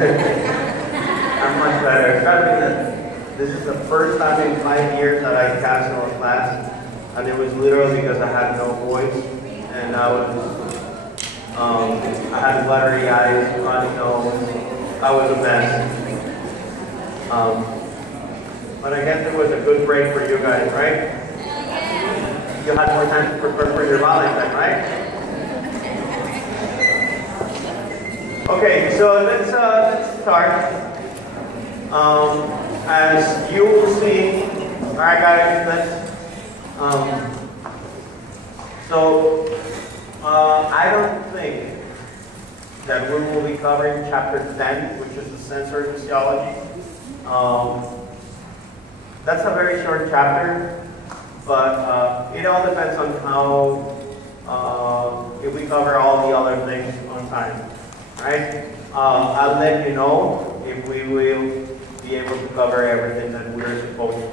I'm much better. Especially that this is the first time in 5 years that I canceled a class, and it was literally because I had no voice, and I had blurry eyes, runny nose. I was a mess. But I guess it was a good break for you guys, right? You had more time to prepare for your Valentine, right? Okay, so let's start. As you will see, all right, guys. I don't think that we will be covering chapter 10, which is the sensory physiology. That's a very short chapter, but it all depends on how if we cover all the other things on time. Right? I'll let you know if we will be able to cover everything that we're supposed to.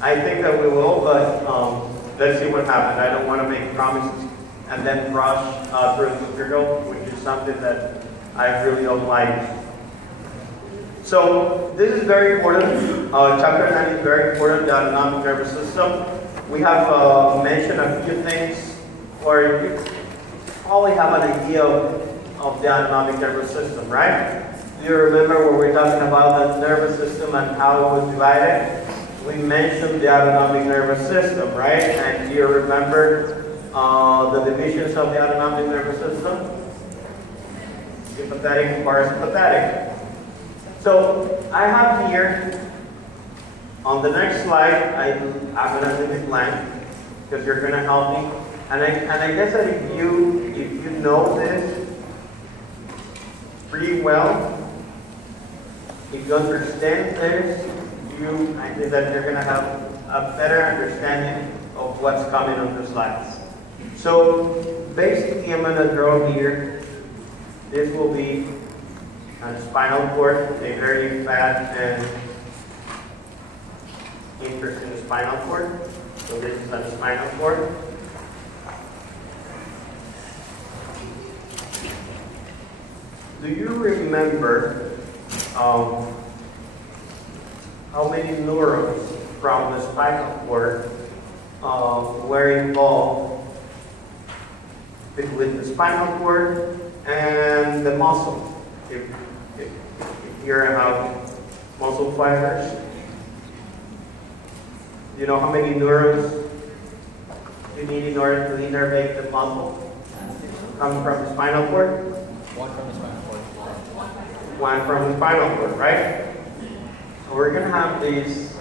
I think that we will, but let's see what happens. I don't want to make promises and then rush through the material, which is something that I really don't like. So this is very important. Chapter 9 is very important, the autonomic nervous system. We have mentioned a few things, or you probably have an idea of the autonomic nervous system, right? Do you remember when we were talking about the nervous system and how it was divided? We mentioned the autonomic nervous system, right? And do you remember the divisions of the autonomic nervous system? Sympathetic and parasympathetic. So I have here, on the next slide, I'm going to leave it blank because you're going to help me. And I guess that if you know this pretty well, if you understand this, I think that you're going to have a better understanding of what's coming on the slides. So basically, I'm going to draw here. This will be a spinal cord, a very fat and interesting spinal cord. So this is a spinal cord. Do you remember how many neurons from the spinal cord were involved with the spinal cord and the muscle? If you have muscle fibers, you know how many neurons you need in order to innervate the muscle? Coming from the spinal cord? One from the spinal cord. One from the spinal cord, right? So we're going to have this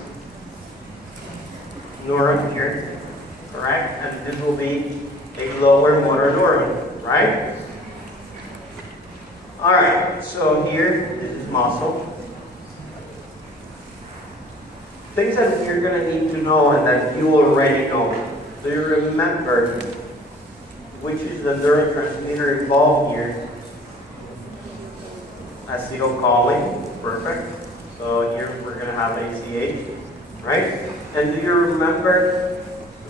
neuron here, correct? And this will be a lower motor neuron, right? All right, so here, this is muscle. Things that you're going to need to know and that you already know. Do you remember which is the neurotransmitter involved here? Acetylcholine, perfect. So here we're going to have ACH, right? And do you remember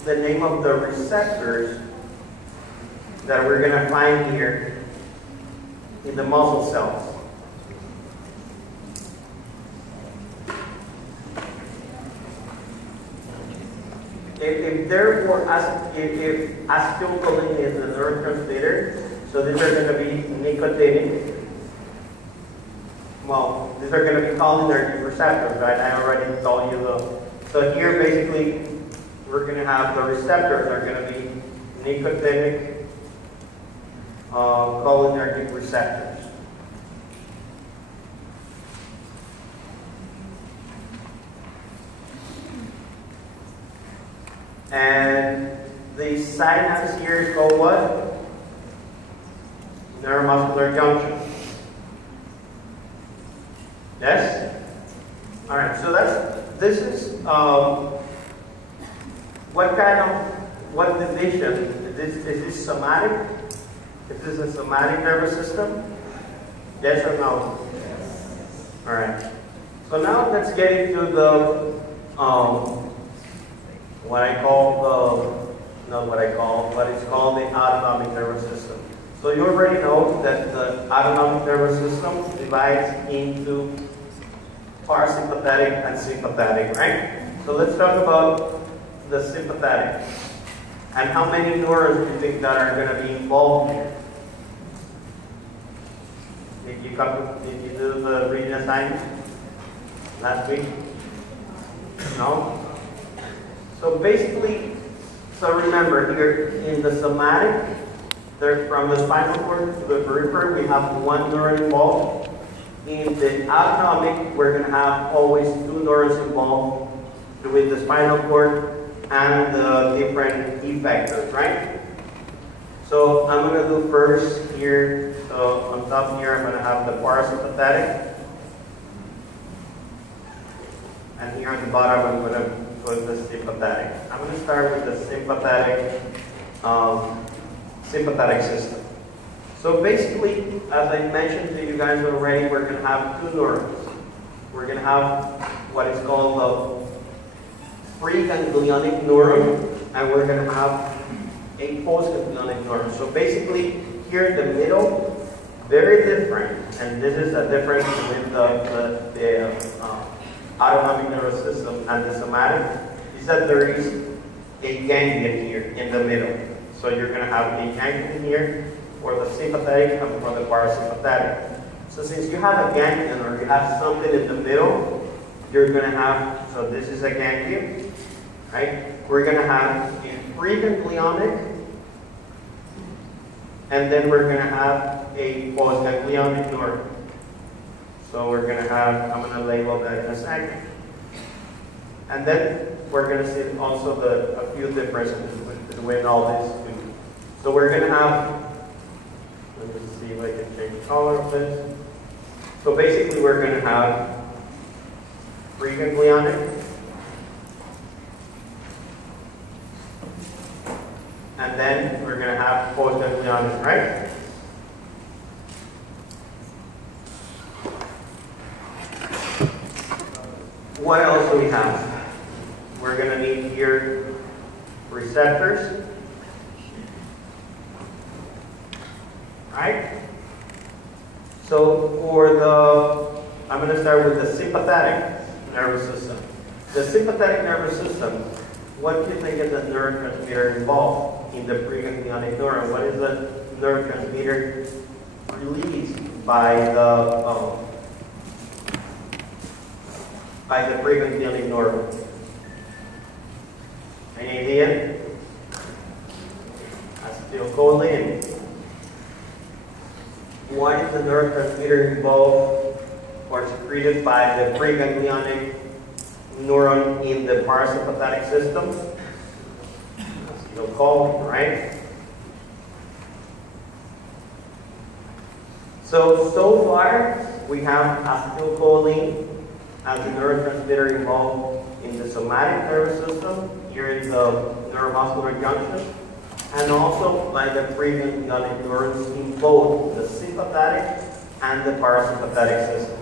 the name of the receptors that we're going to find here in the muscle cells? If acetylcholine is the neurotransmitter, so these are going to be nicotinic. Well, these are going to be cholinergic receptors, right? I already told you those. So here, basically, we're going to have the receptors are going to be nicotinic cholinergic receptors. And the synapse here is called what? Neuromuscular junction. Yes? All right, so this is what division? Is this somatic? Is this a somatic nervous system? Yes or no? Yes. All right. So now let's get into the what is called the autonomic nervous system. So you already know that the autonomic nervous system divides into parasympathetic and sympathetic, right? So let's talk about the sympathetic. And how many neurons do you think that are going to be involved here? Did you do the reading assignment last week? No? So basically, so remember here in the somatic, from the spinal cord to the periphery, we have one neuron involved. In the autonomic, we're going to have always two neurons involved with the spinal cord and the different effectors, right? So I'm going to do first here, so on top here I'm going to have the parasympathetic. And here on the bottom I'm going to put the sympathetic. I'm going to start with the sympathetic system. So basically, as I mentioned to you guys already, we're going to have two neurons. We're going to have what is called the preganglionic neuron, and we're going to have a postganglionic neuron. So basically, here in the middle, very different, and this is a difference with the autonomic nervous system and the somatic, is that there is a ganglion here in the middle. So you're going to have a ganglion here for the sympathetic and for the parasympathetic. So since you have a ganglion or you have something in the middle, you're going to have, so this is a ganglion, right? We're going to have a preganglionic, and then we're going to have a postganglionic neuron. So we're going to have, I'm going to label that in a second. And then we're going to see also a few differences between all these two. So we're going to have, let me see if I can change the color of this. So basically we're going to have preganglionic, and then we're going to have postganglionic, right? What else do we have? We're going to need here receptors, right? So for I'm going to start with the sympathetic nervous system. The sympathetic nervous system, what do you think is the neurotransmitter involved in the preganglionic neuron? What is the neurotransmitter released by the preganglionic neuron? Any idea? Acetylcholine. What is the neurotransmitter involved or secreted by the preganglionic neuron in the parasympathetic system? Acetylcholine, right? So far, we have acetylcholine as the neurotransmitter involved in the somatic nervous system, here in the neuromuscular junction, and also by the preganglionic neurons in both the sympathetic and the parasympathetic system.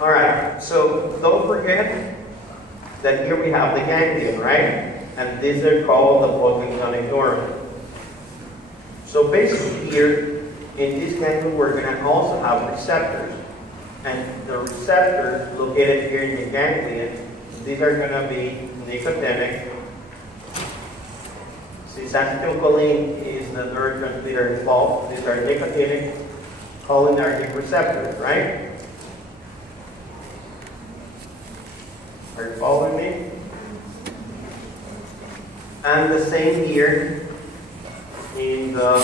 Alright, so don't forget that here we have the ganglion, right? And these are called the postganglionic neuron. So basically here, in this ganglion, we're going to also have receptors. And the receptors located here in the ganglion, these are going to be nicotinic. Since acetylcholine is the neurotransmitter involved, these are nicotinic cholinergic receptors, right? Are you following me? And the same here in the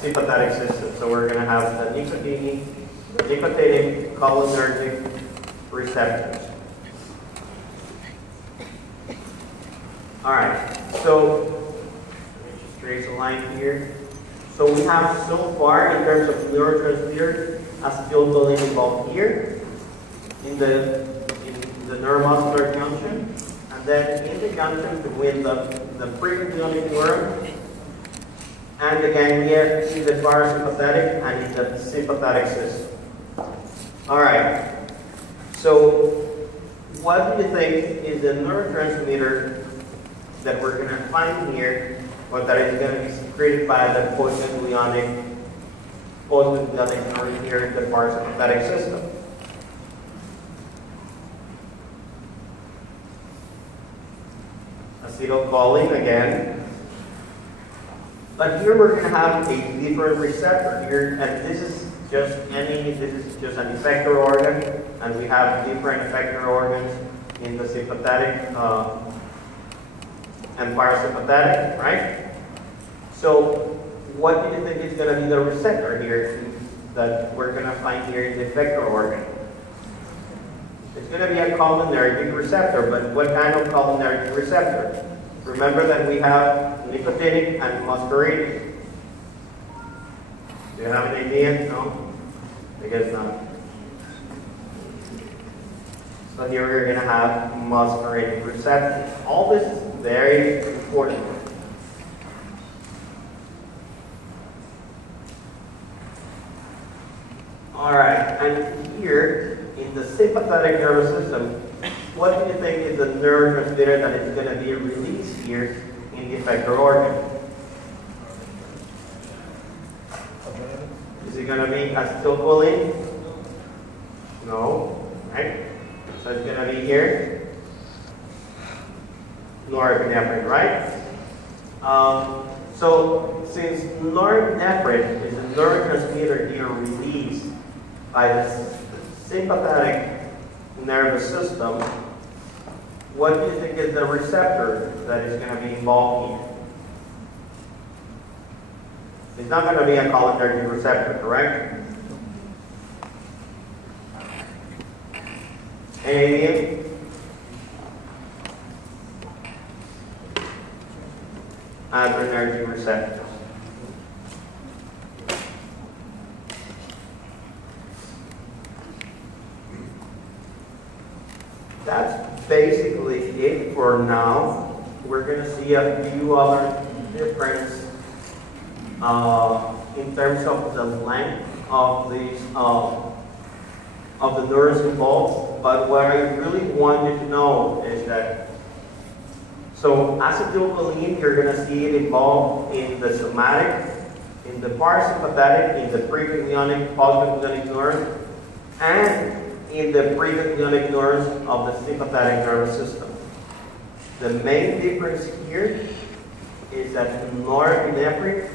sympathetic system. So we're going to have the nicotinic cholinergic receptors. Alright, so let me just trace a line here. So we have so far in terms of neurotransmitter acetylcholine involved here in the neuromuscular junction, and then in the junction between the preganglionic neuron and the ganglia in the parasympathetic and in the sympathetic system. Alright, so what do you think is the neurotransmitter that we're going to find here but that is going to be secreted by the postganglionic nerve here in the parasympathetic system. Acetylcholine again. But here we're going to have a different receptor here, and this is just an effector organ, and we have different effector organs in the sympathetic and parasympathetic, right? So what do you think is going to be the receptor here that we're going to find here in the effector organ? It's going to be a cholinergic receptor, but what kind of cholinergic receptor? Remember that we have nicotinic and muscarinic. Do you have an idea? No? I guess not. So here we're going to have muscarinic receptors. All this is very important. All right, and here in the sympathetic nervous system, what do you think is the neurotransmitter that is going to be released here in the effector organ? Is it going to be acetylcholine? No, right? So it's going to be here, norepinephrine, right? So since norepinephrine is a neurotransmitter here released by the sympathetic nervous system, what do you think is the receptor that is going to be involved here? It's not going to be a cholinergic receptor, correct? Any? Adrenergic receptors. That's basically it for now. We're going to see a few other differences in terms of the length of these of the neurons involved. But what I really want you to know is that acetylcholine, you're going to see it involved in the somatic, in the parasympathetic, in the preganglionic, postganglionic neurons, and in the preganglionic neurons of the sympathetic nervous system. The main difference here is that norepinephrine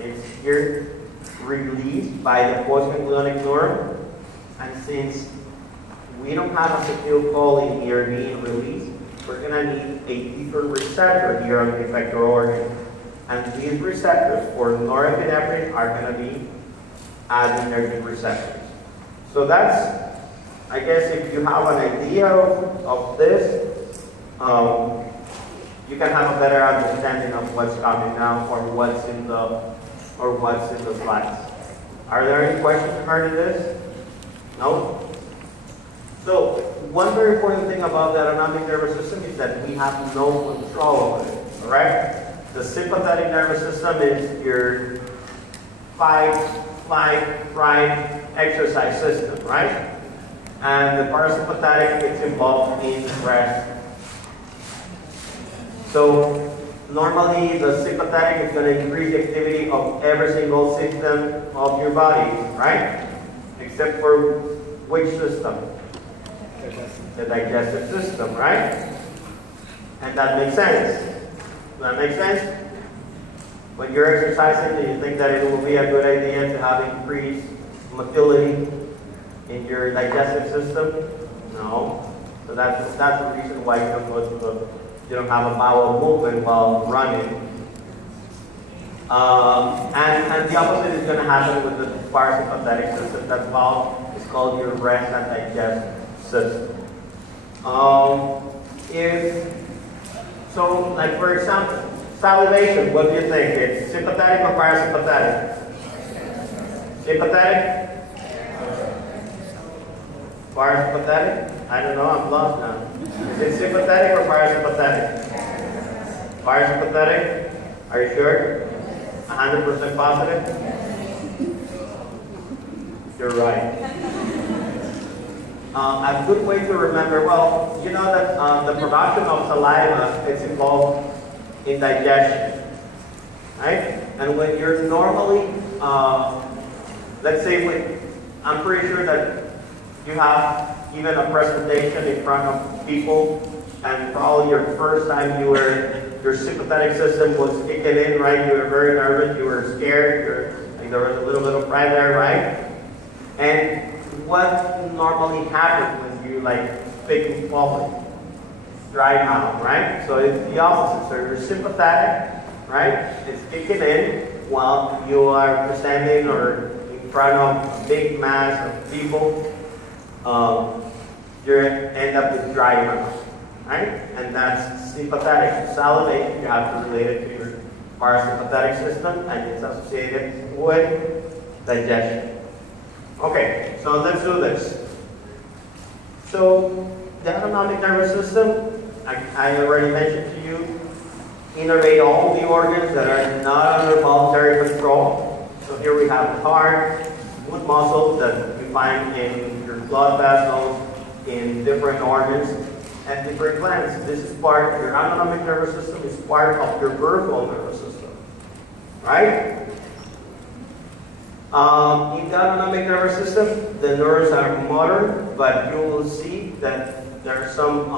is here released by the postganglionic neuron, and since we don't have acetylcholine here being released, we're going to need a different receptor here on the effector organ. And these receptors for norepinephrine are going to be adrenergic receptors. So that's, I guess, if you have an idea of this, you can have a better understanding of what's coming now or what's in the slides. Are there any questions regarding this? No? So, one very important thing about the autonomic nervous system is that we have no control over it, alright? The sympathetic nervous system is your fight, flight, fright, exercise system, right? And the parasympathetic is involved in rest. So, normally the sympathetic is going to increase the activity of every single system of your body, right? Except for which system? The digestive system, right? And that makes sense. Does that make sense? When you're exercising, do you think that it will be a good idea to have increased motility in your digestive system? No. So that's the reason why you don't go to you don't have a bowel movement while running. And the opposite is going to happen with the parasympathetic system. That's called your rest and digest system. Like for example, salivation, what do you think? It's sympathetic or parasympathetic? Sympathetic? Parasympathetic? I don't know, I'm lost now. Is it sympathetic or parasympathetic? Parasympathetic? Are you sure? 100% positive? You're right. A good way to remember, well, you know that the production of saliva is involved in digestion. right? And when you're normally, let's say I'm pretty sure that you have even a presentation in front of people, and probably your first time your sympathetic system was kicking in, right? You were very nervous, you were scared, like there was a little bit of pride there, right? And what normally happens when you like speak in public? Dry mouth, right? So it's the opposite. So you're sympathetic, right? It's kicking in while you are presenting or in front of a big mass of people. You end up with dry mouth, right? And that's sympathetic. Salivate, you have to relate it to your parasympathetic system, and it's associated with digestion. Okay, so let's do this. So the autonomic nervous system, I already mentioned to you, innervate all the organs that are not under voluntary control. So here we have the heart, smooth muscles that you find in your blood vessels, in different organs, and different glands. This is part, your autonomic nervous system is part of your peripheral nervous system, right? In the autonomic nervous system, the neurons are motor, but you will see that there are some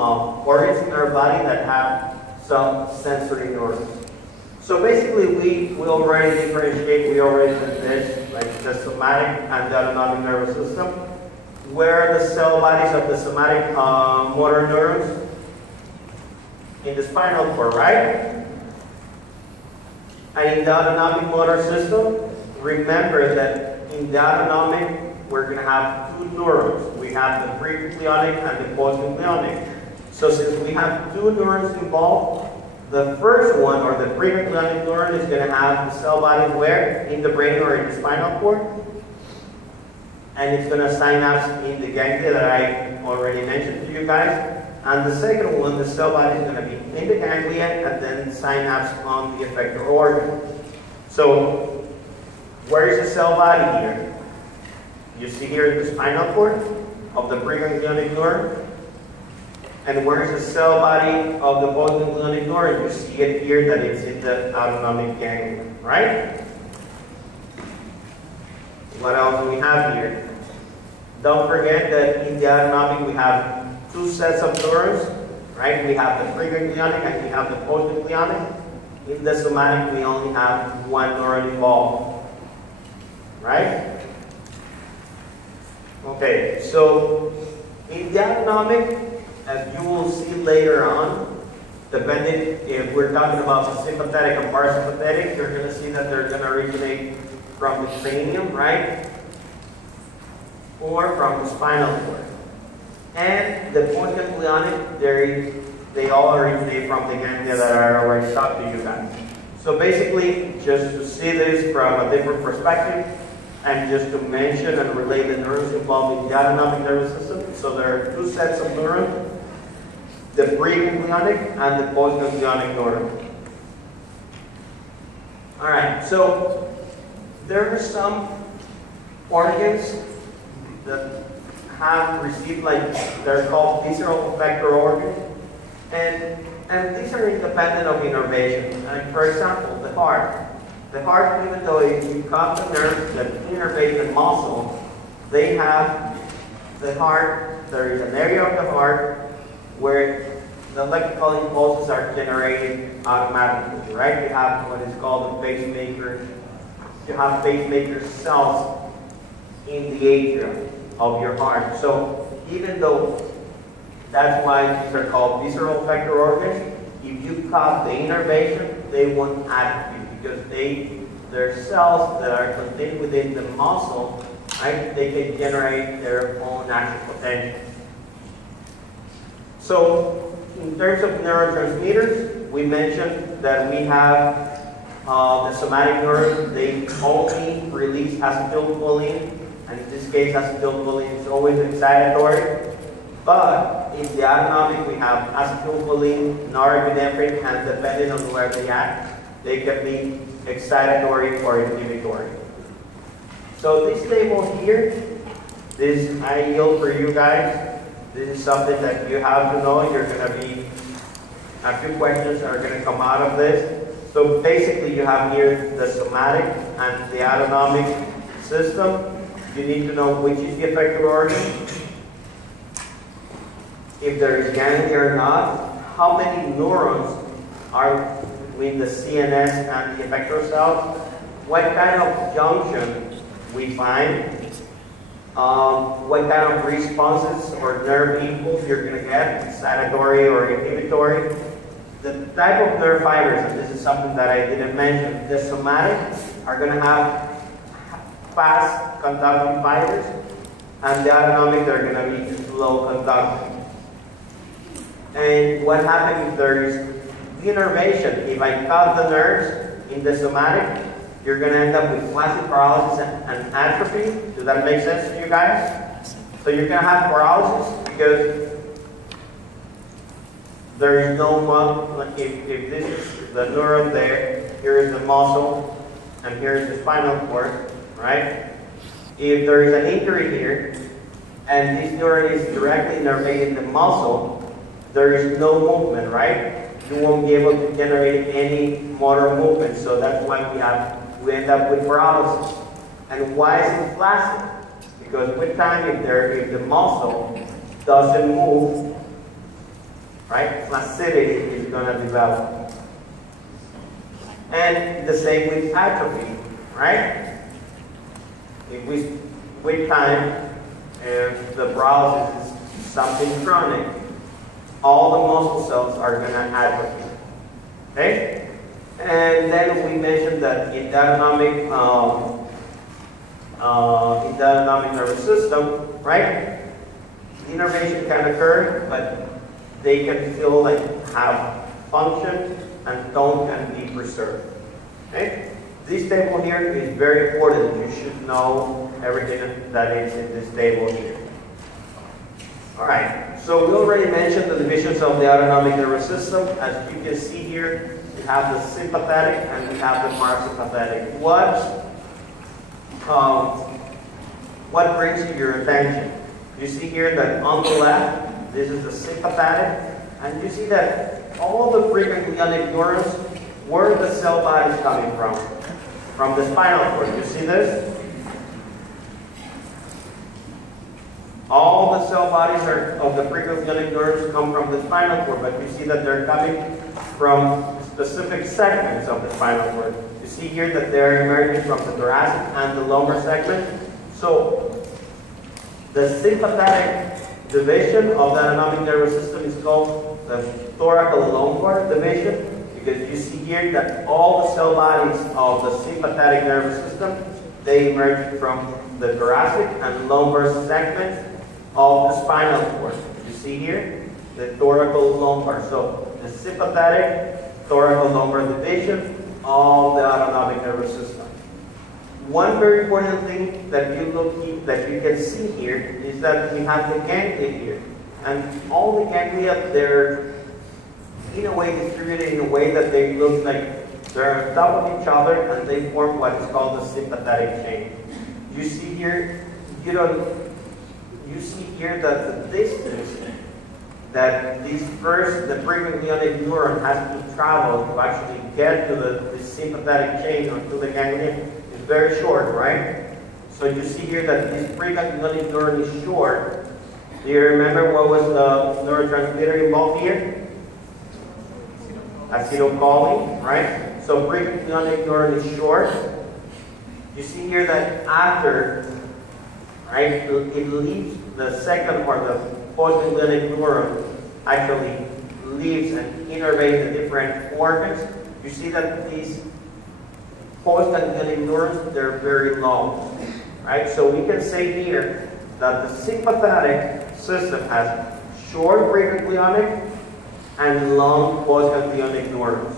organs in our body that have some sensory neurons. So basically, we already differentiate, we already did this, like the somatic and the autonomic nervous system. Where are the cell bodies of the somatic motor neurons? In the spinal cord, right? And in the autonomic motor system, remember that in the autonomic, we're going to have two neurons. We have the preganglionic and the postganglionic. So since we have two neurons involved, the first one, or the preganglionic neuron, is going to have the cell body where? In the brain or in the spinal cord. And it's going to synapse in the ganglia that I already mentioned to you guys. And the second one, the cell body is going to be in the ganglia and then synapse on the effector organ. So where is the cell body here? You see here the spinal cord of the preganglionic neuron. And where is the cell body of the postganglionic neuron? You see it here that it's in the autonomic ganglia, right? What else do we have here? Don't forget that in the autonomic we have two sets of neurons, right? We have the preganglionic and we have the postganglionic. In the somatic we only have one neuron involved, right? Okay, so in the autonomic, as you will see later on, depending if we're talking about the sympathetic and parasympathetic, you're going to see that they're going to originate from the cranium, right? Or from the spinal cord. And the postganglionic, they all originate from the ganglia that I already talked to you guys. So basically, just to see this from a different perspective, and just to mention and relate the neurons involved in the autonomic nervous system. So there are two sets of neurons, the preganglionic and the postganglionic neuron. All right, so there are some organs that have received, like, they're called visceral effector organs, and these are independent of innervation. Like, for example, the heart. The heart, even though if you cut the nerves that innervate the muscle, they have the heart, there is an area of the heart where the electrical impulses are generated automatically, right? You have what is called a pacemaker. You have pacemaker cells in the atrium of your heart. So even though that's why these are called visceral effector organs, if you cut the innervation, they won't atrophy because they're cells that are contained within the muscle, right? They can generate their own action potential. So in terms of neurotransmitters, we mentioned that we have the somatic neurons. They only release acetylcholine, and in this case, acetylcholine is always excitatory. But in the autonomic, we have acetylcholine, norepinephrine, and depending on where they act, they can be excitatory or inhibitory. So this table here, this I yield for you guys. This is something that you have to know. You're going to be, a few questions are going to come out of this. So basically you have here the somatic and the autonomic system. You need to know which is the effector organ, if there is ganglia or not, how many neurons are between the CNS and the effector cells, what kind of junction we find, what kind of responses or nerve impulse you're going to get, excitatory or inhibitory, the type of nerve fibers, and this is something that I didn't mention, the somatic are going to have fast conducting fibers, and the autonomic they're going to be slow conducting. And what happens if there is denervation? If I cut the nerves in the somatic, you're going to end up with flaccid paralysis and atrophy. Does that make sense to you guys? So you're going to have paralysis because there is no muscle. If this is the neuron there, here is the muscle, and here is the spinal cord, right? If there is an injury here, and this neuron is directly innervating the muscle, there is no movement, right? You won't be able to generate any motor movement, so that's why we end up with paralysis. And why is it flaccid? Because with time, if the muscle doesn't move, right, flaccidity is going to develop. And the same with atrophy, right? With time, if the paralysis is something chronic, all the muscle cells are going to atrophy. Okay? And then we mentioned that in the autonomic nervous system, right? Innervation can occur, but they can still have function and tone can be preserved. Okay? This table here is very important. You should know everything that is in this table here. Alright, so we already mentioned the divisions of the autonomic nervous system. As you can see here, we have the sympathetic and we have the parasympathetic. What brings you your attention? You see here that on the left, this is the sympathetic, and you see that all the preganglionic neurons, where the cell body is coming from? From the spinal cord. You see this? All the cell bodies of the preganglionic neurons come from the spinal cord, but you see that they're coming from specific segments of the spinal cord. You see here that they're emerging from the thoracic and the lumbar segment. So the sympathetic division of the autonomic nervous system is called the thoracolumbar division, because you see here that all the cell bodies of the sympathetic nervous system, they emerge from the thoracic and lumbar segments of the spinal cord. You see here the thoracolumbar. So the sympathetic thoracolumbar division of the autonomic nervous system. One very important thing that you can see here is that we have the ganglia here, and all the ganglia, they're in a way distributed in a way that they look like they're on top of each other, and they form what is called the sympathetic chain. You see here, you see here that the distance that the preganglionic neuron has to travel to actually get to the sympathetic chain or to the ganglia is very short, right? So you see here that this preganglionic neuron is short. Do you remember what was the neurotransmitter involved here? Acetylcholine, right? So preganglionic neuron is short. You see here that after, right, it leaves the second part, the postganglionic neuron actually leaves and innervates the different organs. You see that these postganglionic neurons, they're very long, right? So we can say here that the sympathetic system has short preganglionic and long postganglionic neurons,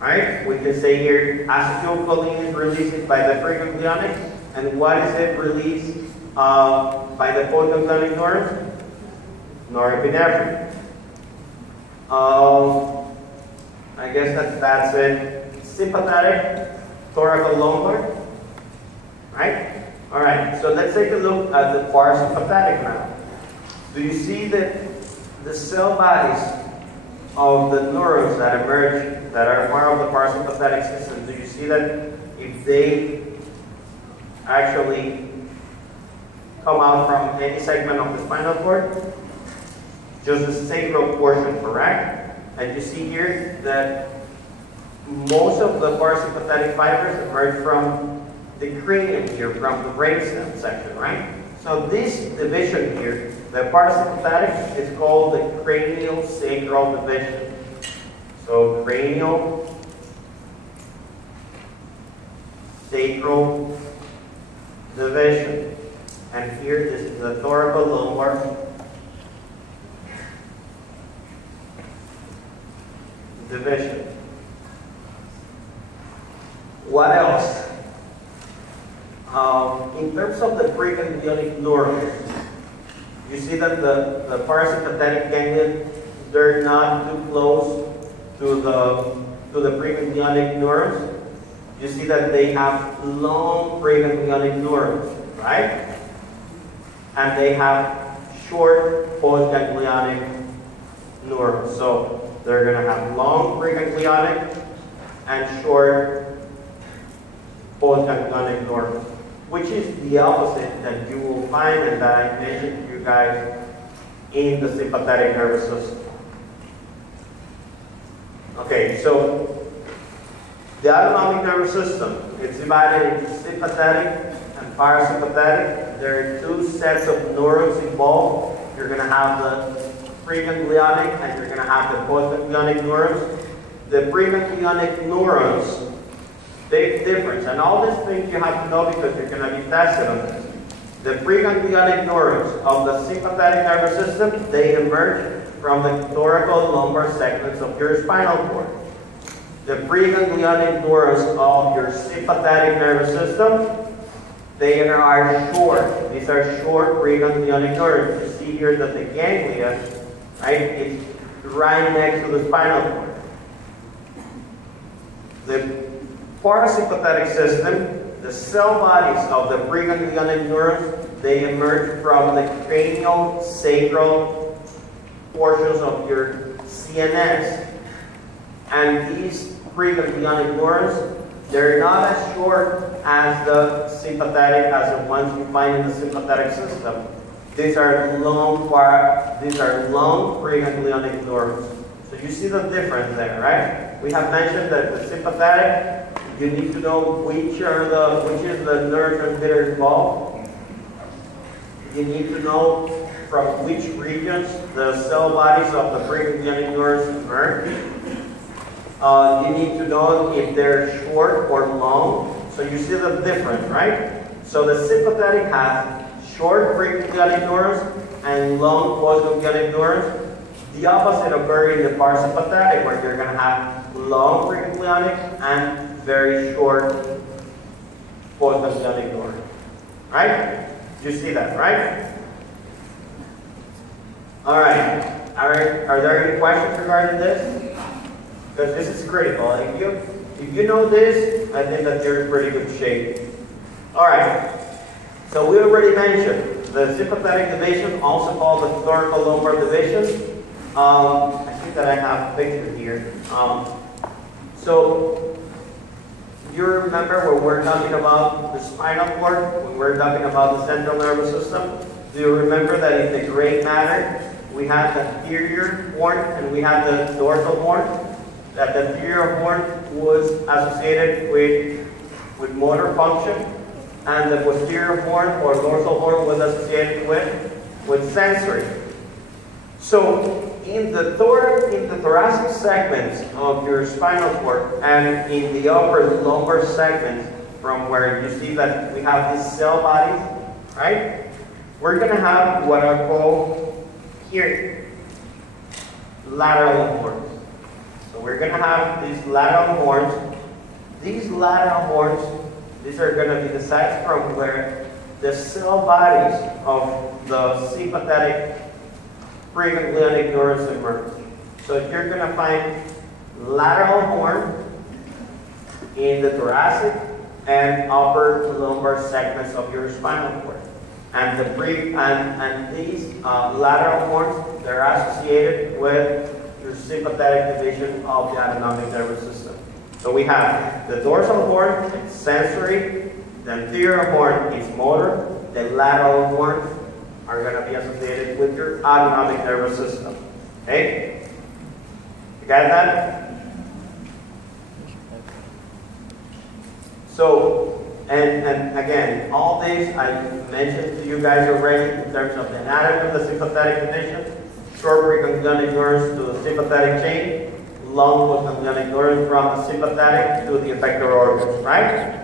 right? We can say here acetylcholine is released by the preganglionic, and what is it released by the postganglionic neurons? Norepinephrine. I guess that's it. Sympathetic, thoracolumbar, right? All right, so let's take a look at the parasympathetic now. Do you see that the cell bodies of the neurons that emerge, that are part of the parasympathetic system, do you see that if they actually come out from any segment of the spinal cord? Just the sacral portion, correct? And you see here that most of the parasympathetic fibers emerge from the cranium here, from the brainstem section, right? So this division here, the parasympathetic, is called the cranial sacral division. So cranial sacral division. And here this is the thoracolumbar division. What else? In terms of the preganglionic neurons, you see that the parasympathetic ganglion, they're not too close to the preganglionic neurons. You see that they have long preganglionic neurons, right? And they have short postganglionic neurons. So they're going to have long preganglionic and short postganglionic neurons, which is the opposite that you will find and that I mentioned to you guys in the sympathetic nervous system. Okay, so the autonomic nervous system, it's divided into sympathetic and parasympathetic. There are two sets of neurons involved. You're going to have the preganglionic and you're going to have the postganglionic neurons. The preganglionic neurons, big difference, and all these things you have to know because you're going to be tested on this. The preganglionic neurons of the sympathetic nervous system, they emerge from the thoracolumbar segments of your spinal cord. The preganglionic neurons of your sympathetic nervous system, they are short. These are short preganglionic neurons. You see here that the ganglia, right, is right next to the spinal cord. The parasympathetic system, the cell bodies of the preganglionic neurons, they emerge from the cranial sacral portions of your CNS. And these preganglionic neurons, they're not as short as the sympathetic, as the ones you find in the sympathetic system. These are long preganglionic neurons. So you see the difference there, right? We have mentioned that the sympathetic, you need to know which is the neurotransmitter involved. You need to know from which regions the cell bodies of the preganglionic neurons emerge. You need to know if they're short or long. So you see the difference, right? So the sympathetic has short preganglionic neurons and long postganglionic neurons. The opposite occurs in the parasympathetic, where you're going to have long preganglionic and very short postganglionic neurons. Right? You see that, right? All right. Are there any questions regarding this? Because this is critical. If you know this, I think that you're in pretty good shape. All right. So we already mentioned the sympathetic division, also called the thoracolumbar division. I think that I have a picture here. So you remember when we're talking about the spinal cord, when we're talking about the central nervous system? Do you remember that in the gray matter, we had the anterior horn and we had the dorsal horn? That the anterior horn was associated with motor function, and the posterior horn or dorsal horn was associated with sensory. So in the thoracic segments of your spinal cord and in the upper lumbar segments, from where you see that we have these cell bodies, right? We're going to have what are called here lateral horns. So we're going to have these lateral horns. These lateral horns, these are going to be the sites from where the cell bodies of the sympathetic preganglionic neurons emerge. So you're going to find lateral horn in the thoracic and upper lumbar segments of your spinal cord. And these lateral horns, they're associated with your sympathetic division of the autonomic nervous system. So we have the dorsal horn, it's sensory, the anterior horn is motor, the lateral horns are going to be associated with your autonomic nervous system. Okay? You got that? So, and again, all these I mentioned to you guys already in terms of the anatomy of the sympathetic division, short preganglionic neurons to the sympathetic chain, long postganglionic neurons from the sympathetic to the effector organs, right?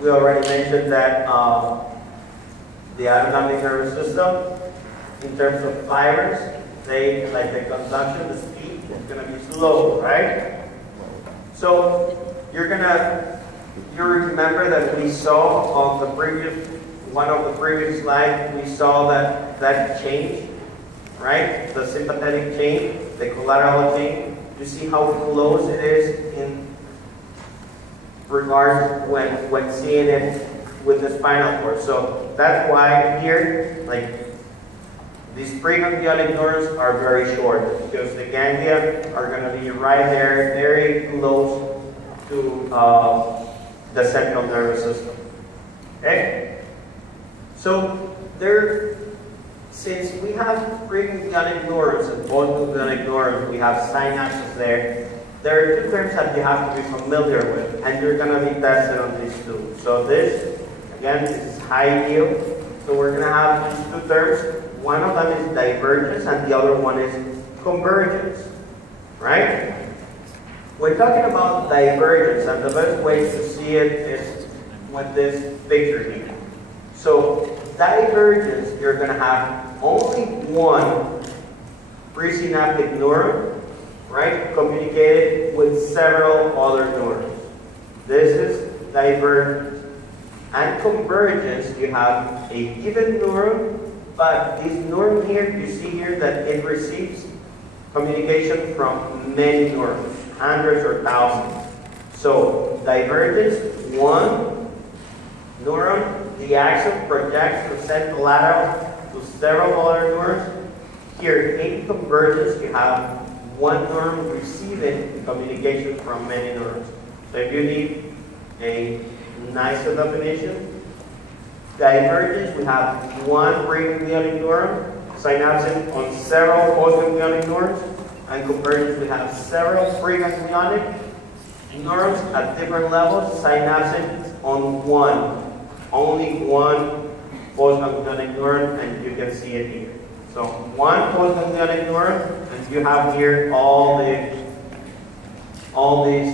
We already mentioned that the autonomic nervous system, in terms of fibers, they, like the consumption, the speed is going to be slow, right? So you remember that we saw on the previous, one of the previous slides, we saw that change, right? The sympathetic chain, the collateral chain. You see how close it is in regards when seeing it with the spinal cord. So that's why here, like, these preganglionic neurons are very short because the ganglia are going to be right there, very close to the central nervous system. Okay? So since we have preganglionic neurons and postganglionic neurons, we have synapses there. There are two terms that you have to be familiar with, and you're going to be tested on these two. So this, again, this is high yield. So we're going to have these two terms. One of them is divergence, and the other one is convergence, right? We're talking about divergence, and the best way to see it is with this picture here. So divergence, you're going to have only one presynaptic neuron, right, communicated with several other neurons. This is divergence. And convergence, you have a given neuron, but this neuron here, you see here that it receives communication from many neurons, hundreds or thousands. So divergence, one neuron, the axon projects from central lateral to several other neurons. Here in convergence, you have one neuron receiving communication from many neurons. So if you need a nicer definition, divergence, we have one preganglionic neuron synapsing on several postganglionic neurons, and convergence, we have several preganglionic neurons at different levels synapsing on only one postganglionic neuron, and you can see it here. So one postganglionic neuron, and you have here all these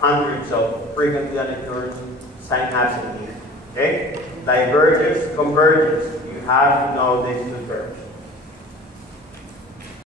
hundreds of preganglionic neurons synapsing here. Okay? Divergence, convergence. You have to know these two terms.